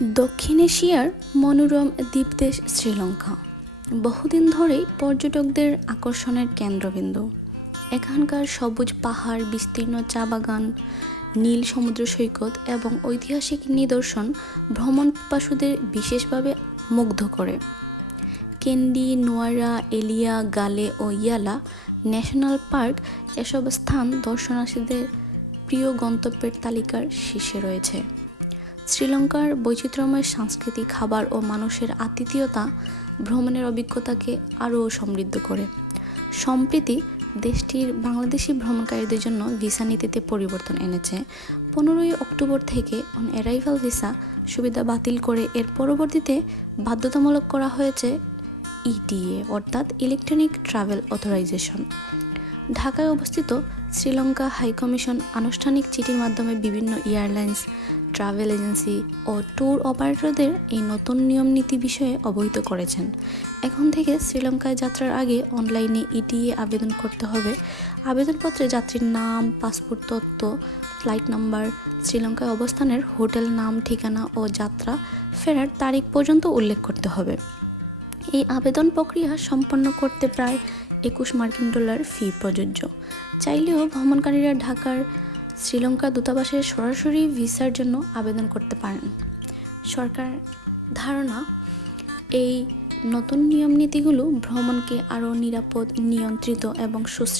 দক্ষিণ এশিয়ার মনোরম দ্বীপদেশ শ্রীলঙ্কা বহুদিন ধরেই পর্যটকদের আকর্ষণের কেন্দ্রবিন্দু। এখানকার সবুজ পাহাড়, বিস্তীর্ণ চা বাগান, নীল সমুদ্র সৈকত এবং ঐতিহাসিক নিদর্শন ভ্রমণ পিপাসুদের বিশেষভাবে মুগ্ধ করে। কেন্ডি, নোয়ারা, এলিয়া, গালে ও ইয়ালা ন্যাশনাল পার্ক এসব স্থান দর্শনার্থীদের প্রিয় গন্তব্যের তালিকার শীর্ষে রয়েছে। শ্রীলঙ্কার বৈচিত্র্যময় সংস্কৃতি, খাবার ও মানুষের আতিথেয়তা ভ্রমণের অভিজ্ঞতাকে আরও সমৃদ্ধ করে। সম্প্রতি দেশটির বাংলাদেশি ভ্রমণকারীদের জন্য ভিসা নীতিতে পরিবর্তন এনেছে। 15 অক্টোবর থেকে অন অ্যারাইভাল ভিসা সুবিধা বাতিল করে এর পরিবর্তে বাধ্যতামূলক করা হয়েছে ইটিএ অর্থাৎ ইলেকট্রনিক ট্রাভেল অথরাইজেশন। ঢাকায় অবস্থিত শ্রীলঙ্কা হাইকমিশন আনুষ্ঠানিক চিঠির মাধ্যমে বিভিন্ন এয়ারলাইন্স, ট্রাভেল এজেন্সি ও ট্যুর অপারেটরদের এই নতুন নিয়ম নীতি বিষয়ে অবহিত করেছেন। এখন থেকে শ্রীলঙ্কায় যাত্রার আগে অনলাইনে ইটিএ আবেদন করতে হবে। আবেদনপত্রে যাত্রীর নাম, পাসপোর্ট তথ্য, ফ্লাইট নাম্বার, শ্রীলঙ্কায় অবস্থানের হোটেল নাম, ঠিকানা ও যাত্রা ফেরার তারিখ পর্যন্ত উল্লেখ করতে হবে। এই আবেদন প্রক্রিয়া সম্পন্ন করতে প্রায় $21 ফি প্রযোজ্য। চাইলেও ভ্রমণকারীরা ঢাকার শ্রীলঙ্কা দূতাবাসে সরাসরি ভিসার জন্য আবেদন করতে পারেন। সরকার ধারণা, এই নতুন নিয়ম নীতিগুলো ভ্রমণকে আরও নিরাপদ, নিয়ন্ত্রিত এবং সুস্থ